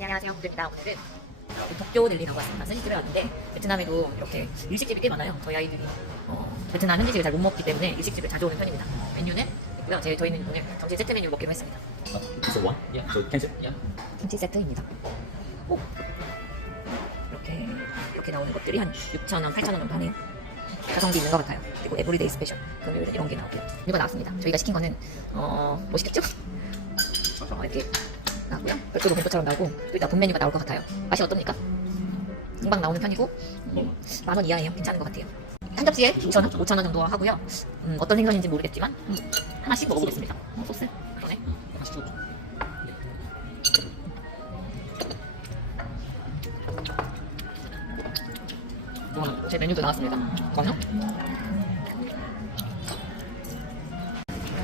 안녕하세요. 구두입니다. 오늘은 도쿄 델리라고 왔습니다. 스시집에 왔는데 베트남에도 이렇게 일식집이 꽤 많아요. 저희 아이들이 어, 베트남 현지식을 잘 못 먹기 때문에 일식집을 자주 오는 편입니다. 메뉴는 있고요. 제, 저희는 오늘 정식 세트 메뉴 먹기로 했습니다. So one? Yeah. So cancel. Yeah. 김치 세트입니다. 오! 이렇게 이렇게 나오는 것들이 한 6,000원, 8,000원 정도 하네요. 가성비 있는 것 같아요. 그리고 에브리데이 스페셜 금요일은 이런 게 나오고요. 이거 나왔습니다. 저희가 시킨 거는 어, 뭐 시켰죠? 어, 이렇게 나오고요. 별도로 공포처럼 나오고 또 이따 본 메뉴가 나올 것 같아요. 맛이 어떻습니까? 금방 나오는 편이고 음, 만원 이하예요. 괜찮은 것 같아요. 한 접시에 2,000원, 5,000원 정도 하고요. 음, 어떤 생선인지 모르겠지만 음, 하나씩 먹어보겠습니다. 어, 소스 그러네. 이거는 제 메뉴도 나왔습니다. 이거는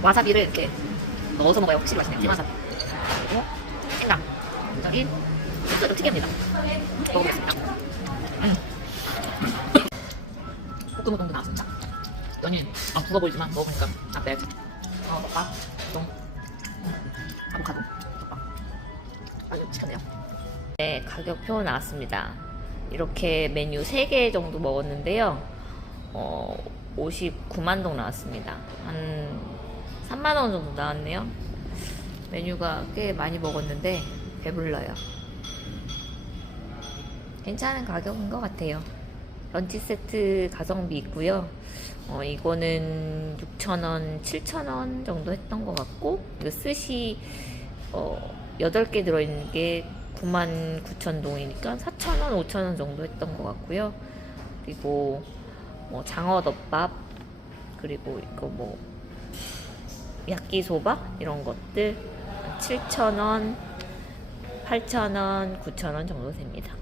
와사비를 이렇게 넣어서 먹어야 확실히 맛있네요. 생와사비. 생강. 여기 소스도 특이합니다. 먹어보겠습니다. 음. 볶음우동도 나왔습니다. 연인 아 굵어 보이지만 먹어보니까 앞에 어 덮밥, 우동, 아보카도, 덮밥. 아주 시켰네요. 네, 가격표 나왔습니다. 이렇게 메뉴 3개 정도 먹었는데요. 어, 59만 동 나왔습니다. 한 3만 원 정도 나왔네요. 메뉴가 꽤 많이 먹었는데 배불러요. 괜찮은 가격인 것 같아요. 런치 세트 가성비 있고요. 어, 이거는 6,000원, 7,000원 정도 했던 것 같고, 이거 스시 어, 8개 들어있는 게 99,000동이니까 4,000원, 5,000원 정도 했던 것 같고요. 그리고 뭐 장어덮밥, 그리고 이거 뭐 야끼소바 이런 것들 7,000원, 8,000원, 9,000원 정도 됩니다.